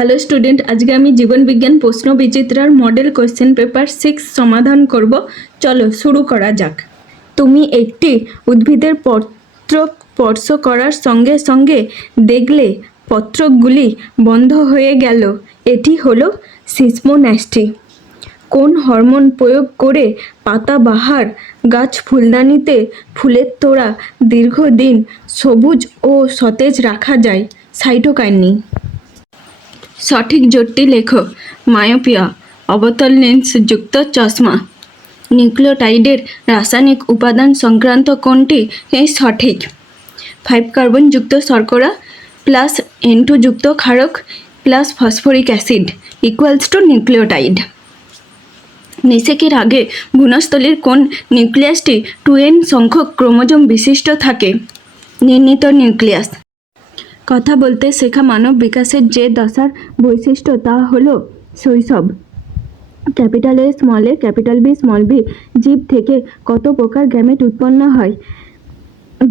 Hello student, আজকে আমি জীবন বিজ্ঞান প্রশ্ন বিচিত্রার মডেল কোশ্চেন পেপার 6 সমাধান করব। চলো শুরু করা যাক। তুমি একটি উদ্ভিদের পত্র স্পর্শ করার সঙ্গে সঙ্গে দেখলে পত্রগুলি বন্ধ হয়ে গেল। এটি হলো সিসমোন্যাস্টি। কোন হরমোন প্রয়োগ করে পাতাবাহার গাছ ফুলদানিতে ফুলের তোড়া দীর্ঘদিন সবুজ ও সতেজ রাখা যায়? সাইটোকাইনিন। সঠিক জোটটি লেখো। মায়োপিয়া, অবতল লেন্স যুক্ত চশমা। নিউক্লিওটাইডের রাসায়নিক উপাদান সংক্রান্ত কোনটি সঠিক? 5 কার্বন যুক্ত শর্করা প্লাস N2 যুক্ত ক্ষারক plus phosphoric acid equals to nucleotide. নিষেকের আগে ভ্রূণস্থলীর কোন নিউক্লিয়াসটি 2n সংখ্যক ক্রোমোজোম বিশিষ্ট থাকে? নির্ণীত নিউক্লিয়াস। কথা বলতে শেখা মানব বিকাশের যে দশার বৈশিষ্ট্য তা হলো শৈশব। Capital A small a capital B small b জীব থেকে কত প্রকার গ্যামেট উৎপন্ন হয়?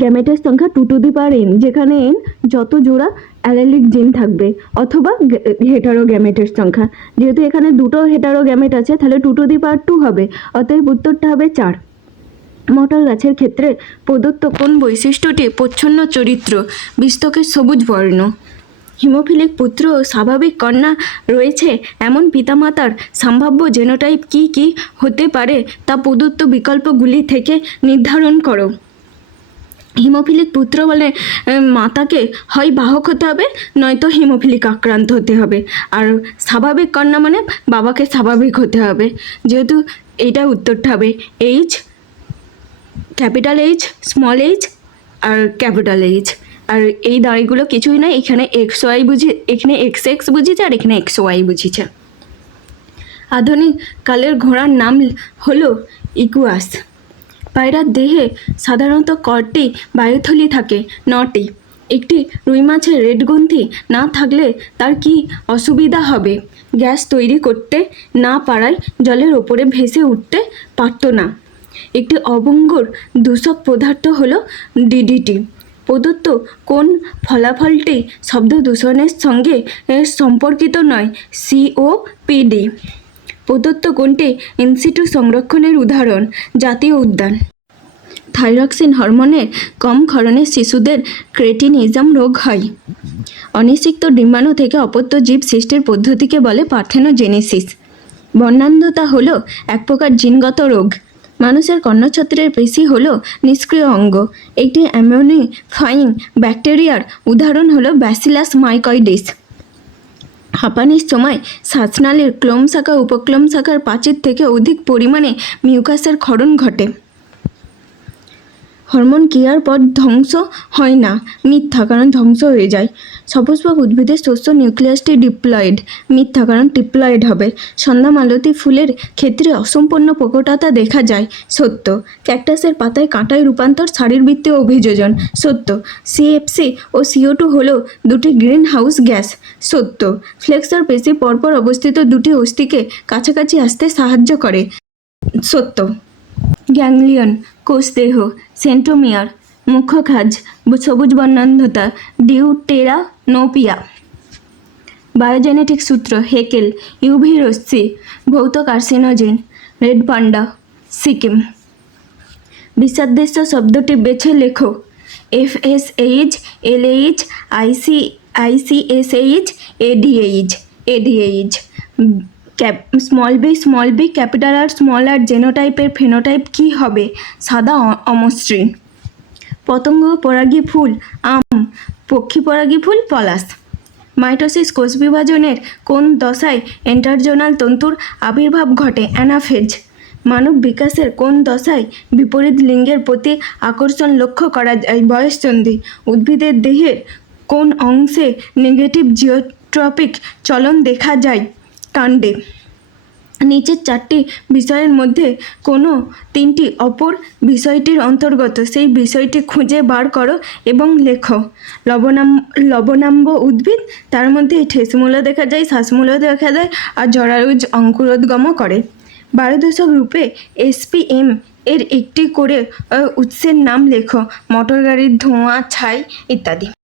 গ্যামেটের সংখ্যা 2 টু দি পাওয়ার n, যেখানে n যত জোড়া অ্যালেলিক জিন থাকবে, অথবা হেটারো গ্যামেটের সংখ্যা। যেহেতু এখানে দুটো হেটারো গ্যামেট আছে তাহলে 2 টু দি পাওয়ার 2 হবে, অতএব উত্তরটা হবে 4। মটর গাছের ক্ষেত্রে প্রদত্ত কোন বৈশিষ্ট্যটি প্রচ্ছন্ন চরিত্র? বিস্তকের সবুজ বর্ণ। হিমোফিলিক পুত্র ও স্বাভাবিক কন্যা রয়েছে এমন পিতামাতার সম্ভাব্য জেনোটাইপ কি কি হতে পারে তা প্রদত্ত বিকল্পগুলি থেকে নির্ধারণ করো। হিমোফিলিক পুত্র বলে মাতাকে হয় বাহক হতে হবে, নয়তো হিমোফিলিক আক্রান্ত হতে হবে। আর স্বাভাবিক কন্যা মানে বাবাকে স্বাভাবিক হতে হবে। যেহেতু এইটা উত্তরটা হবে H, capital H, small H আর ক্যাপিটাল এইচ। আর এই দাঁড়িগুলো কিছুই নয়, এখানে এক্স ওয়াই বুঝি, এখানে এক্স এক্স বুঝিছে আর এখানে এক্স ওয়াই বুঝিছে। আধুনিক কালের ঘোড়ার নাম হলো ইকুয়াস। পায়রার দেহে সাধারণত কটি বায়ুথলি থাকে? 9টি। একটি রুই মাছের রেড গ্রন্থি না থাকলে তার কি অসুবিধা হবে? গ্যাস তৈরি করতে না পারায় জলের ওপরে ভেসে উঠতে পারত না। একটি অবঙ্গর দূষক পদার্থ হলো ডিডিটি। প্রদত্ত কোন ফলাফলটি শব্দ দূষণের সঙ্গে সম্পর্কিত নয়? COPD। প্রদত্ত কোনটি ইনসিটু সংরক্ষণের উদাহরণ? জাতীয় উদ্যান। থাইরক্সিন হরমোনের কম ক্ষরণে শিশুদের ক্রেটিনিজম রোগ হয়। অনিষিক্ত ডিম্বাণু থেকে অপত্য জীব সৃষ্টির পদ্ধতিকে বলে পার্থেনোজেনেসিস। বর্ণান্ধতা হলো এক প্রকার জিনগত রোগ। মানুষের কর্ণছত্রের পেশি হলো নিষ্ক্রিয় অঙ্গ। একটি অ্যামোনিফাইং ব্যাকটেরিয়ার উদাহরণ হলো ব্যাসিলাস মাইকয়েডিস। হাঁপানির সময় শ্বাসনালীর ক্লোম শাখা উপক্লোম শাখার প্রাচীর থেকে অধিক পরিমাণে মিউকাসের ক্ষরণ ঘটে। হরমোন ক্রিয়ার পর ধ্বংস হয় না, মিথ্যা, কারণ ধ্বংস হয়ে যায়। সপুষ্পক উদ্ভিদের শস্য নিউক্লিয়াসটি ডিপ্লয়েড, মিথ্যা, কারণ ট্রিপ্লয়েড হবে। সন্ধ্যা মালতী ফুলের ক্ষেত্রে অসম্পূর্ণ প্রকটতা দেখা যায়, সত্য। ক্যাকটাসের পাতায় কাঁটায় রূপান্তর শারীরবৃত্তীয় অভিযোজন, সত্য। CFC ও CO2 হলো দুটি গ্রিন হাউস গ্যাস, সত্য। ফ্লেক্সর পেশি পরপর অবস্থিত দুটি অস্থিকে কাছাকাছি আসতে সাহায্য করে, সত্য। গ্যাংলিয়ন কোষদেহ, সেন্ট্রোমিয়ার, মুখ্য খাজ, সবুজ বর্ণান্ধতা, ডিউটেরানোপিয়া। বায়োজেনেটিক সূত্র হেকেল, ইউভি রশ্মি, ভৌত কার্সিনোজেন, রেড পান্ডা, সিকিম। বিসাদৃশ্য শব্দটি বেছে লেখো। FSH, LH, ICSH, ADH। Small B capital R small R জেনোটাইপের ফেনোটাইপ কি হবে? সাদা অমসৃণ। পতঙ্গ পরাগী ফুল আম, পক্ষী পরাগী ফুল পলাশ। মাইটোসিস কোষ বিভাজনের কোন দশায় এন্টারজোনাল তন্তুর আবির্ভাব ঘটে? অ্যানাফেজ। মানব বিকাশের কোন দশায় বিপরীত লিঙ্গের প্রতি আকর্ষণ লক্ষ্য করা যায়? বয়ঃসন্ধি। উদ্ভিদের দেহের কোন অংশে নেগেটিভ জিওট্রপিক চলন দেখা যায়? কাণ্ডে। নিচের 4টি বিষয়ের মধ্যে কোনো 3টি অপর বিষয়টির অন্তর্গত, সেই বিষয়টি খুঁজে বার করো এবং লেখো। লবণাম্ব উদ্ভিদ, তার মধ্যে ঠেসমূল দেখা যায়, শ্বাসমূল দেখা যায় আর জরায়ুজ অঙ্কুরোদ্গম করে। বায়ুদূষক রূপে SPM এর একটি করে উৎসের নাম লেখো। মোটর গাড়ির ধোঁয়া, ছাই ইত্যাদি।